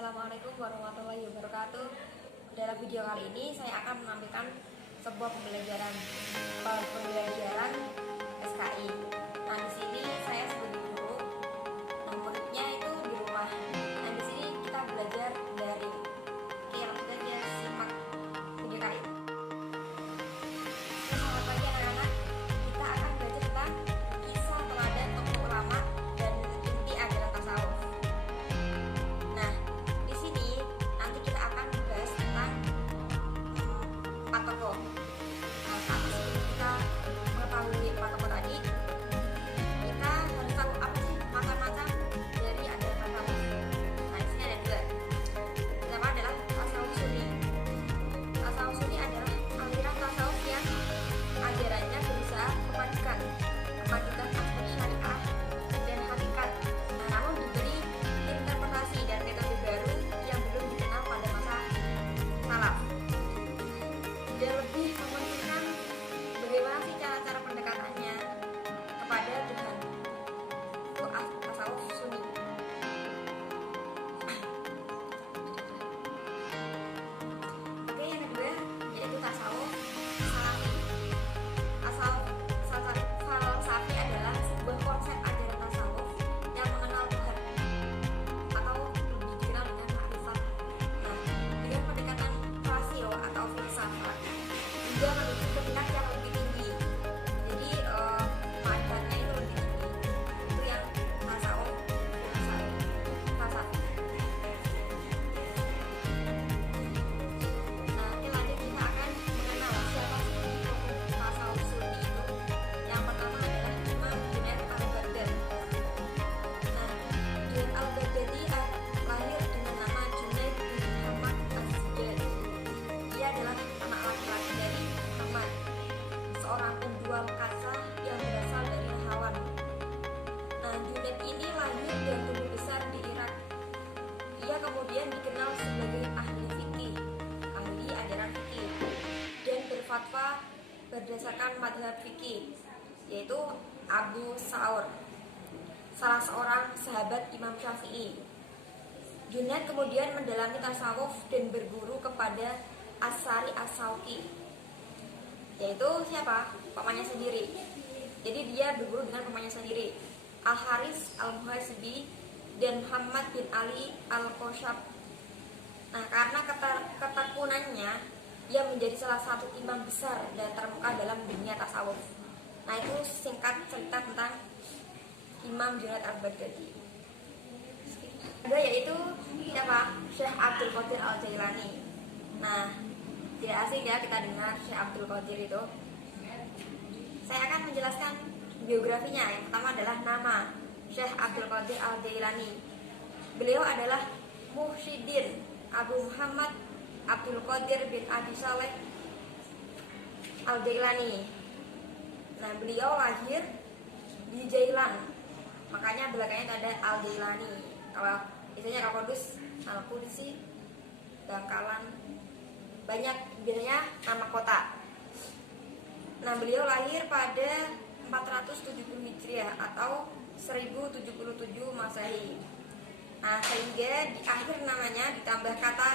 Assalamualaikum warahmatullahi wabarakatuh. Dalam video kali ini saya akan menampilkan sebuah pembelajaran SKI. Nah, di sini saya sebagai guru, nah muridnya itu di rumah. Nah, di sini kita belajar dari langsung saja simak video kali ini. Selamat pagi anak-anak. Kita akan belajar tentang kisah teladan tokoh ulama dan inti ajaran tasawuf. Nah, di sini nanti kita akan bahas tentang empat tokoh. Nah, tapi sebelum kita mengetahui empat tokoh tadi, kita harus tahu apa sih macam-macam dari ajaran tasawuf. Nah, di sini ada dua. Pertama adalah tasawuf sunni. Tasawuf sunni adalah aliran tasawuf yang ajarannya berusaha memadukan aspek syariah dan hakikat. Nah, namun diberi interpretasi dan metode baru yang belum dikenal pada masa salaf. Dan lebih mementingkan bagaimana sih cara-cara pendekatannya kepada Tuhan. Itu tasawuf sunni. Oke, yang kedua yaitu tasawuf salafi. Falsafi adalah sebuah konsep ajaran tasawuf yang mengenal Tuhan atau lebih dikenal dengan makrifat. Nah, dengan pendekatan rasio atau filsafat juga menuju ke tingkat yang lebih tinggi. Jadi makrifatnya itu lebih tinggi. Itu yang tasawuf falsafi. Nah, oke, lanjut kita akan mengenal siapa sih tokoh tasawuf sunni itu. Yang pertama adalah Imam Junaid al-Baghdadi. Nah, Junaid al-Baghdadi lahir dengan nama Junaid bin Muhammad az-Zujaj. Dia adalah anak laki-laki dari Muhammad, seorang penjual kaca yang berasal dari Nahawan. Nah, Junaid ini lahir dan tumbuh besar di Irak. Ia kemudian dikenal sebagai ahli fikih, ahli ajaran fikih, dan berfatwa berdasarkan madhab fikih, yaitu Abu Thawr, salah seorang sahabat Imam Syafi'i. Junaid kemudian mendalami tasawuf dan berguru kepada As-Sari As-Sauqi, yaitu siapa? Pamannya sendiri. Jadi dia berguru dengan pamannya sendiri, Al-Haris Al-Muhasibi dan Muhammad bin Ali Al-Qoshab. Nah, karena ketekunannya, ia menjadi salah satu imam besar dan terkemuka dalam dunia tasawuf. Nah, itu singkat cerita tentang Imam Junaid al-Baghdadi. Kedua yaitu siapa? Syekh Abdul Qadir al-Jailani. Nah, tidak asing ya kita dengar Syekh Abdul Qadir itu. Saya akan menjelaskan biografinya. Yang pertama adalah nama Syekh Abdul Qadir al-Jailani. Beliau adalah Muhyiddin Abu Muhammad Abdul Qadir bin Abi Saleh al-Jailani. Nah, beliau lahir di Jailan, makanya belakangnya ada al-Jailani. Kalau biasanya Al-Qudus, Al-Qudsi, Bangkalan, banyak biasanya nama kota. Nah, beliau lahir pada 470 Hijriah atau 1077 Masehi. Nah, sehingga di akhir namanya ditambah kata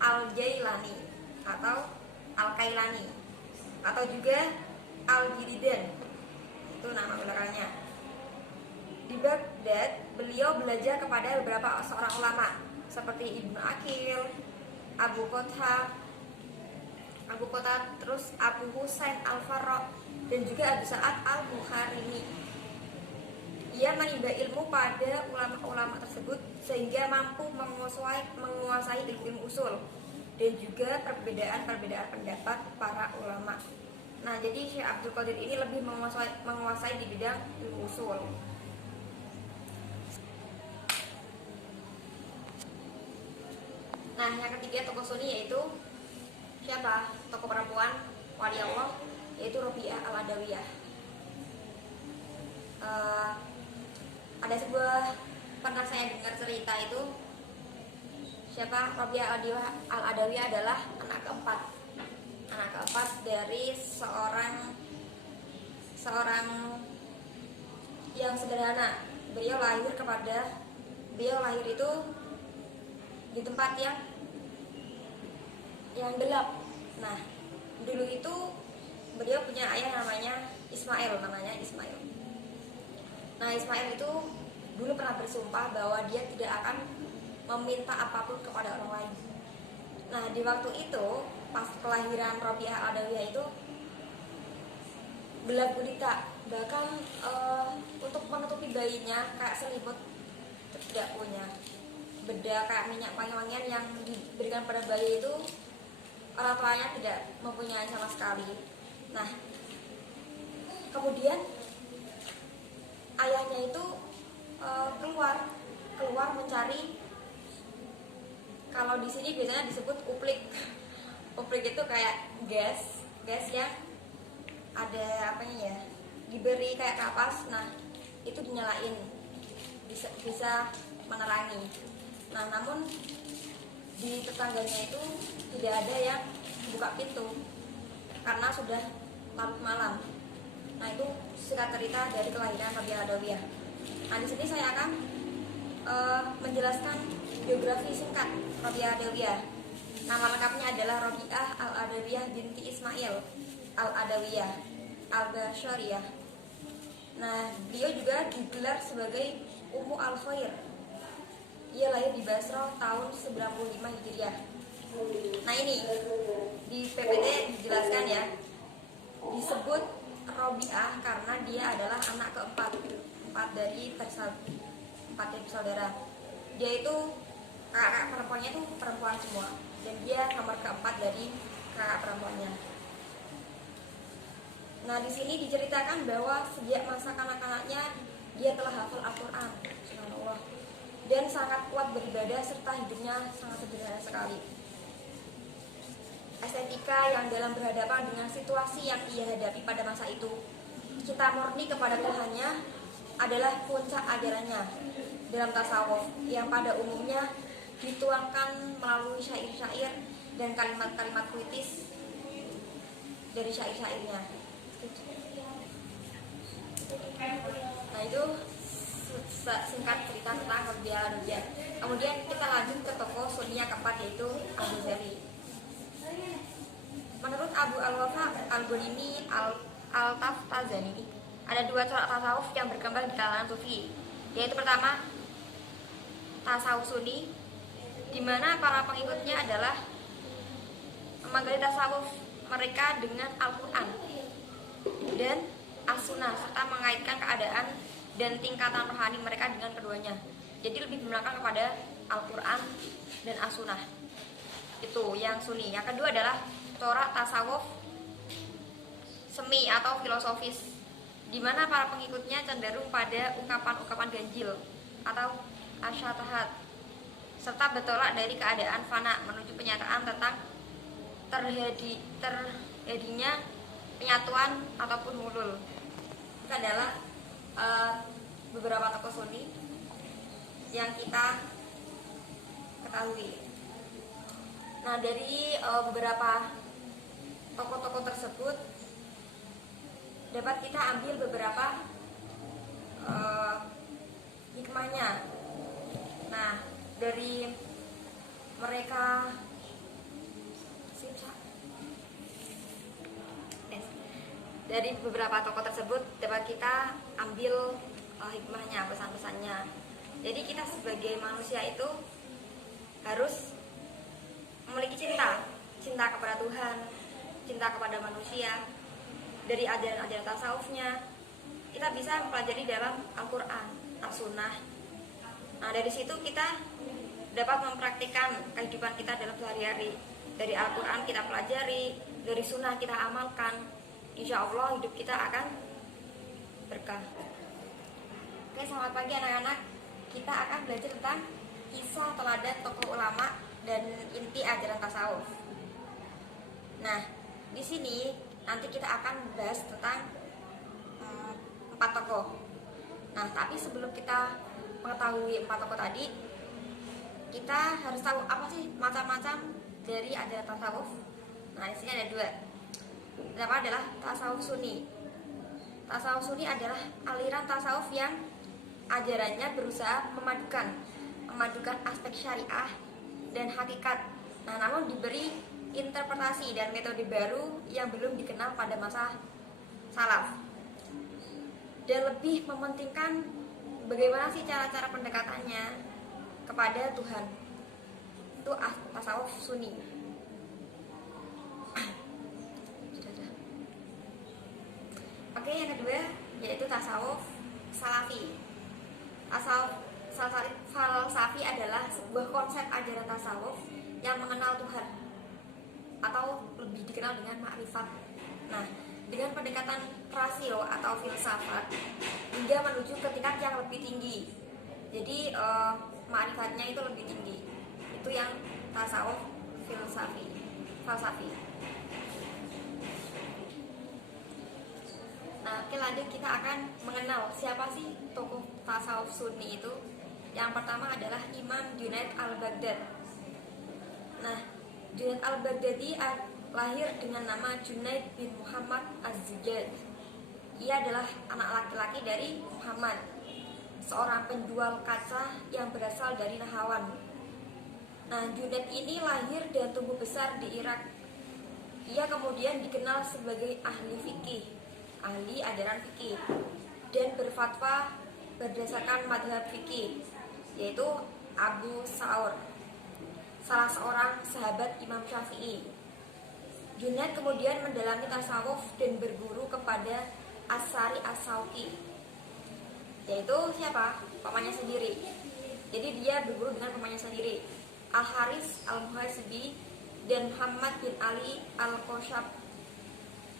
Al-Jailani atau Al-Kailani atau juga Al-Jiridan. Itu nama belakangnya. Di Baghdad, beliau belajar kepada beberapa seorang ulama seperti Ibnu Aqil, Abu Qotad, terus Abu Husain Al-Farra dan juga Abu Sa'ad Al-Bukharini. Ia menimba ilmu pada ulama-ulama tersebut sehingga mampu menguasai ilmu usul dan juga perbedaan pendapat para ulama. Nah, jadi Syekh Abdul Qadir ini lebih menguasai di bidang ilmu usul. Nah, yang ketiga tokoh sunni yaitu siapa? Tokoh perempuan wali Allah, yaitu Rabi'ah al-Adawiyah. Ada sebuah pernah saya dengar cerita itu, siapa? Rabi'ah al-Adawiyah adalah anak keempat dari seorang yang sederhana. Beliau lahir itu di tempat yang gelap. Nah, dulu itu beliau punya ayah namanya Ismail. Nah, Ismail itu dulu pernah bersumpah bahwa dia tidak akan meminta apapun kepada orang lain. Nah, di waktu itu pas kelahiran Robiah Al-Adawiyah itu gelap gulita, bahkan untuk menutupi bayinya kayak selimut itu tidak punya. Beda kayak minyak wangi-wangian yang diberikan pada bayi itu orang tuanya tidak mempunyai sama sekali. Nah, kemudian ayahnya itu keluar mencari, kalau di sini biasanya disebut uplik. Uplik itu kayak gas yang ada apanya ya, diberi kayak kapas. Nah, itu dinyalain, bisa menerangi. Nah, namun di tetangganya itu tidak ada yang buka pintu karena sudah larut malam. Nah, itu singkat cerita dari kelahiran Robiah Al-Adawiyah. Nah, di sini saya akan menjelaskan biografi singkat Robiah Al-Adawiyah. Nama lengkapnya adalah Robiah Al-Adawiyah binti Ismail Al-Adawiyah Al-Bashariyah. Nah, beliau juga digelar sebagai Ummu Al-Khair. Ia lahir di Basra tahun 95 Hijriah. Nah, ini di PPT dijelaskan ya, disebut Robiah karena dia adalah anak keempat dari bersaudara. Dia itu kakak perempuannya itu perempuan semua, dan dia nomor keempat dari kakak perempuannya. Nah, di sini diceritakan bahwa sejak masa kanak-kanaknya dia telah hafal Al-Quran, subhanallah, dan sangat kuat beribadah serta hidupnya sangat sederhana sekali. Estetika yang dalam berhadapan dengan situasi yang ia hadapi pada masa itu, cinta murni kepada Tuhannya adalah puncak ajarannya dalam tasawuf yang pada umumnya dituangkan melalui syair-syair dan kalimat-kalimat puitis dari syair-syairnya. Nah, itu singkat cerita tentang Robiah Al-Adawiyah. Kemudian kita lanjut ke tokoh Sunni yang keempat, yaitu Abu Ghazali. Menurut Abu Al-Wafa Al-Ghulimi Al-Taftazani, ada dua corak tasawuf yang berkembang di kalangan Sufi, yaitu pertama tasawuf Sunni, di mana para pengikutnya adalah menggali tasawuf mereka dengan Al-Quran dan As-Sunnah, serta mengaitkan keadaan dan tingkatan rohani mereka dengan keduanya. Jadi lebih berangkat kepada Al-Quran dan As-Sunnah. Itu yang Sunni. Yang kedua adalah corak tasawuf semi atau filosofis, di mana para pengikutnya cenderung pada ungkapan-ungkapan ganjil atau asyatahat, serta bertolak dari keadaan fana menuju penyataan tentang terjadinya penyatuan ataupun mulul. Itu adalah beberapa tokoh Sunni yang kita ketahui. Nah, dari beberapa tokoh-tokoh tersebut dapat kita ambil beberapa hikmahnya. Nah, dari mereka dari beberapa tokoh tersebut dapat kita ambil hikmahnya, pesan-pesannya. Jadi kita sebagai manusia itu harus memiliki cinta kepada Tuhan, cinta kepada manusia. Dari ajaran-ajaran tasawufnya kita bisa mempelajari dalam Al-Quran, As-Sunnah. Nah, dari situ kita dapat mempraktikkan kehidupan kita dalam sehari-hari. Dari Al-Quran kita pelajari, dari Sunnah kita amalkan. Insya Allah hidup kita akan berkah. Oke, selamat pagi anak-anak. Kita akan belajar tentang kisah teladan tokoh ulama dan inti ajaran tasawuf. Nah, di sini nanti kita akan bahas tentang 4 tokoh. Nah, tapi sebelum kita mengetahui 4 tokoh tadi, kita harus tahu apa sih macam-macam dari ajaran tasawuf. Nah, di sini ada 2. Pertama adalah tasawuf Sunni. Tasawuf Sunni adalah aliran tasawuf yang ajarannya berusaha memadukan aspek syariah dan hakikat. Nah, namun diberi interpretasi dan metode baru yang belum dikenal pada masa salaf, dan lebih mementingkan bagaimana sih cara-cara pendekatannya kepada Tuhan. Itu tasawuf Sunni. Oke, yang kedua yaitu tasawuf Salafi. Tasawuf Salafi adalah sebuah konsep ajaran tasawuf yang mengenal Tuhan, atau lebih dikenal dengan makrifat. Nah, dengan pendekatan rasio atau filsafat hingga menuju ke tingkat yang lebih tinggi. Jadi makrifatnya itu lebih tinggi. Itu yang tasawuf falsafi. Nah, oke, lanjut kita akan mengenal siapa sih tokoh tasawuf Sunni itu. Yang pertama adalah Imam Junaid al-Baghdad. Nah, Junaid al-Baghdadi lahir dengan nama Junaid bin Muhammad Az-Zujad. Ia adalah anak laki-laki dari Muhammad, seorang penjual kaca yang berasal dari Nahawan. Nah, Junaid ini lahir dan tumbuh besar di Irak. Ia kemudian dikenal sebagai ahli fikih, ahli ajaran fikih, dan berfatwa berdasarkan madhab fikih, yaitu Abu Saur, salah seorang sahabat Imam Syafi'i. Junaid kemudian mendalami tasawuf dan berguru kepada As-Sari As-Sauki, yaitu siapa? Pamannya sendiri. Jadi dia berguru dengan pamannya sendiri, Al-Haris Al-Muhasibi dan Muhammad bin Ali Al-Qoshab.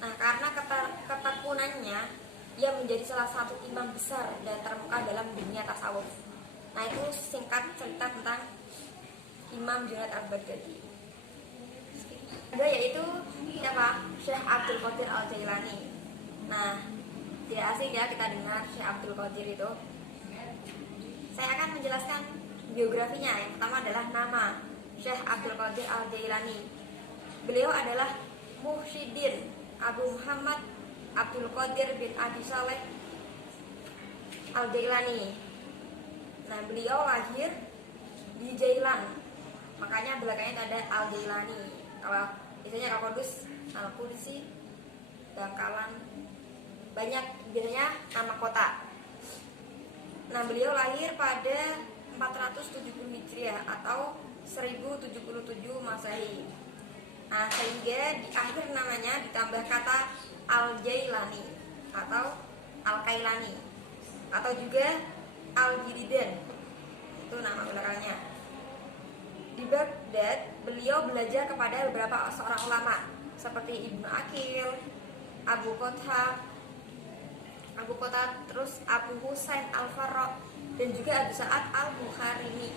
Nah, karena ketekunannya, ia menjadi salah satu imam besar dan terkemuka dalam dunia tasawuf. Nah, itu singkat cerita tentang Imam Junaid al-Baghdadi. Ada yaitu siapa? Syekh Abdul Qadir Al-Jailani. Nah, tidak asing ya kita dengar Syekh Abdul Qadir itu. Saya akan menjelaskan biografinya. Yang pertama adalah nama Syekh Abdul Qadir Al-Jailani. Beliau adalah Muhyiddin Abu Muhammad Abdul Qadir bin Abi Saleh Al-Jailani. Nah, beliau lahir di Jailan, makanya belakangnya ada Al-Jailani. Kalau biasanya Al-Qudus, Al-Qudsi, Bangkalan, banyak biasanya nama kota. Nah, beliau lahir pada 470 Hijriah atau 1077 Masehi. Nah, sehingga di akhir namanya ditambah kata Al-Jailani atau Al-Kailani atau juga Al-Jiridan. Itu nama belakangnya. Di Baghdad, beliau belajar kepada beberapa seorang ulama seperti Ibnu Aqil, Abu Qotad, terus Abu Husain Al-Farra dan juga Abu Sa'ad Al-Bukharini.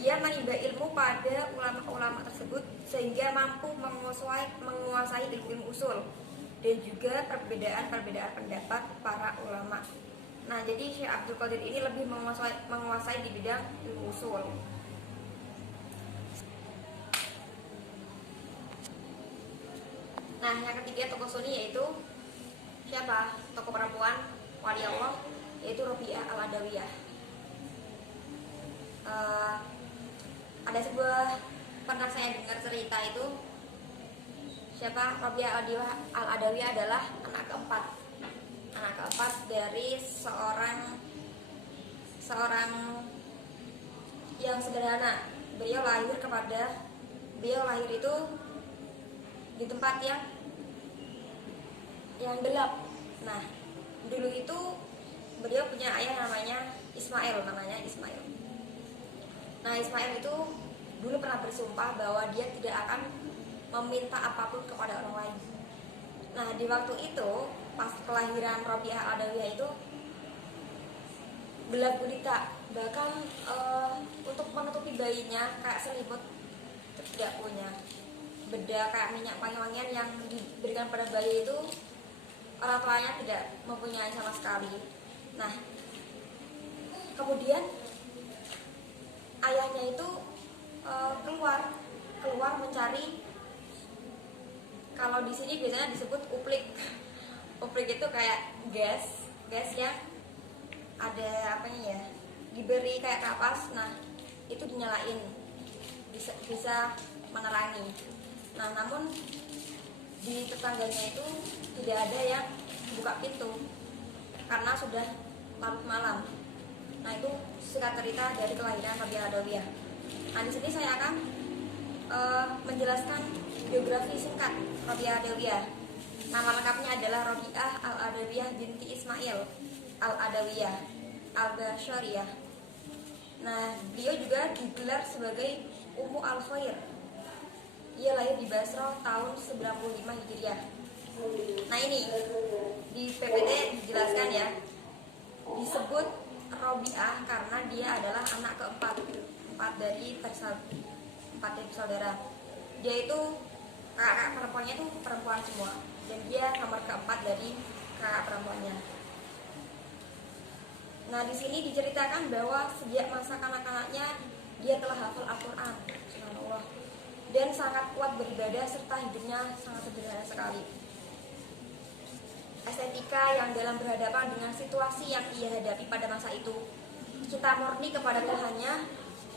Ia menimba ilmu pada ulama-ulama tersebut sehingga mampu menguasai ilmu usul dan juga perbedaan pendapat para ulama. Nah, jadi Syekh Abdul Qadir ini lebih menguasai di bidang ilmu usul. Nah, yang ketiga tokoh Sunni yaitu siapa? Tokoh perempuan wali Allah, yaitu Rabi'ah Al-Adawiyah. Ada sebuah, pernah saya dengar cerita itu, siapa? Rabi'ah Al-Adawiyah adalah anak keempat dari seorang yang sederhana. Beliau lahir itu di tempat yang gelap. Nah, dulu itu beliau punya ayah namanya Ismail. Nah, Ismail itu dulu pernah bersumpah bahwa dia tidak akan meminta apapun kepada orang lain. Nah, di waktu itu pas kelahiran Rabi'ah Al-Adawiyah itu gelap gulita, bahkan untuk menutupi bayinya kayak selimut itu tidak punya. Beda kayak minyak wangi-wangian yang diberikan pada bayi itu orang tuanya tidak mempunyai sama sekali. Nah, kemudian ayahnya itu keluar mencari, kalau di sini biasanya disebut uplik. Uplik itu kayak gas yang ada apanya ya, diberi kayak kapas. Nah, itu dinyalain. bisa menerangi. Nah, namun di tetangganya itu tidak ada yang buka pintu karena sudah larut malam. Nah, itu singkat cerita dari kelahiran Rabi'ah Adawiyah. Nah, di sini saya akan menjelaskan biografi singkat Rabi'ah Adawiyah. Nama lengkapnya adalah Rabi'ah Al-Adawiyah binti Ismail Al-Adawiyah Al-Basyariyah. Nah, beliau juga digelar sebagai Ummu Al-Khair. Ia lahir di Basra tahun 95 Hijriah. Nah, ini di PPT dijelaskan ya, disebut Rabi'ah karena dia adalah anak keempat dari saudara. Dia itu kakak perempuannya itu perempuan semua, dan dia nomor keempat dari kakak perempuannya. Nah, di sini diceritakan bahwa sejak masa kanak-kanaknya dia telah hafal Al-Quran, subhanallah, dan sangat kuat beribadah serta hidupnya sangat sederhana sekali. Estetika yang dalam berhadapan dengan situasi yang ia hadapi pada masa itu, cinta murni kepada Tuhannya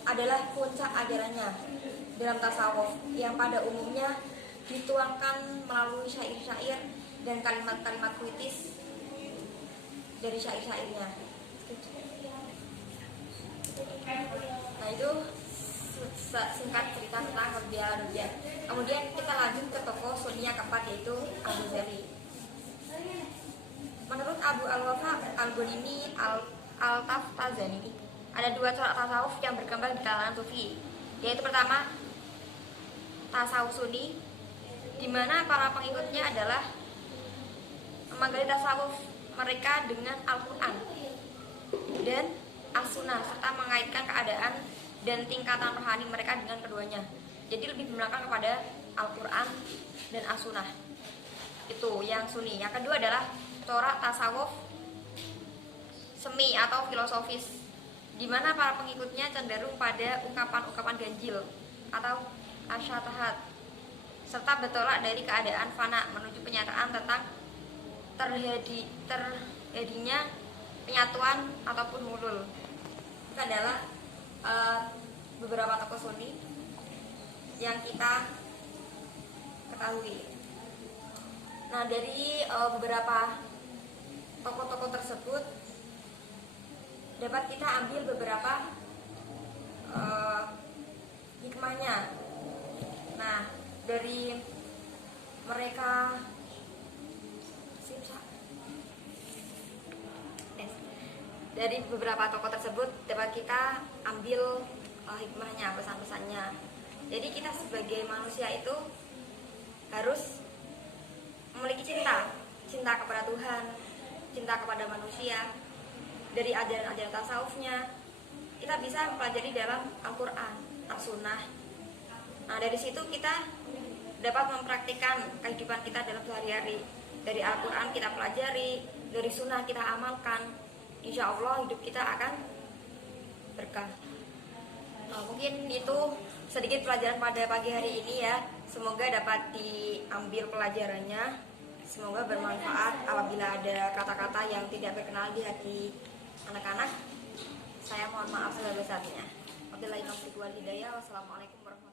adalah puncak ajarannya dalam tasawuf yang pada umumnya dituangkan melalui syair-syair dan kalimat-kalimat puitis dari syair-syairnya. Nah, itu singkat cerita tentang Rabi'ah Adawiyah. Kemudian kita lanjut ke tokoh Sunni yang keempat, yaitu Abu Ghazali. Menurut Abu Al-Wafa Al-Ghunimi Al-Taftazani, ada dua corak tasawuf yang berkembang di kalangan Sufi, yaitu pertama tasawuf Sunni, di mana para pengikutnya adalah menggali tasawuf mereka dengan Al-Quran dan As-Sunnah, serta mengaitkan keadaan dan tingkatan rohani mereka dengan keduanya. Jadi lebih bermelangkah kepada Al-Quran dan As-Sunnah. Itu yang Sunni. Yang kedua adalah corak tasawuf semi atau filosofis, di mana para pengikutnya cenderung pada ungkapan-ungkapan ganjil atau asyatahat, serta bertolak dari keadaan fana menuju penyataan tentang terjadinya penyatuan ataupun mulul. Itu adalah beberapa tokoh Sunni yang kita ketahui. Nah, dari beberapa tokoh-tokoh tersebut dapat kita ambil beberapa hikmahnya. Nah, dari mereka dari beberapa tokoh tersebut dapat kita ambil hikmahnya, pesan-pesannya. Jadi kita sebagai manusia itu harus memiliki cinta kepada Tuhan, cinta kepada manusia. Dari ajaran-ajaran tasawufnya kita bisa mempelajari dalam Al-Quran, As-Sunnah. Nah, dari situ kita dapat mempraktikkan kehidupan kita dalam sehari-hari. Dari Al-Quran kita pelajari, dari Sunnah kita amalkan. Insya Allah hidup kita akan berkah. Nah, mungkin itu sedikit pelajaran pada pagi hari ini ya. Semoga dapat diambil pelajarannya. Semoga bermanfaat. Apabila ada kata-kata yang tidak berkenan di hati anak-anak, saya mohon maaf sebesar-besarnya. Wabillahi taufiq wal hidayah. Wassalamualaikum warahmatullahi wabarakatuh.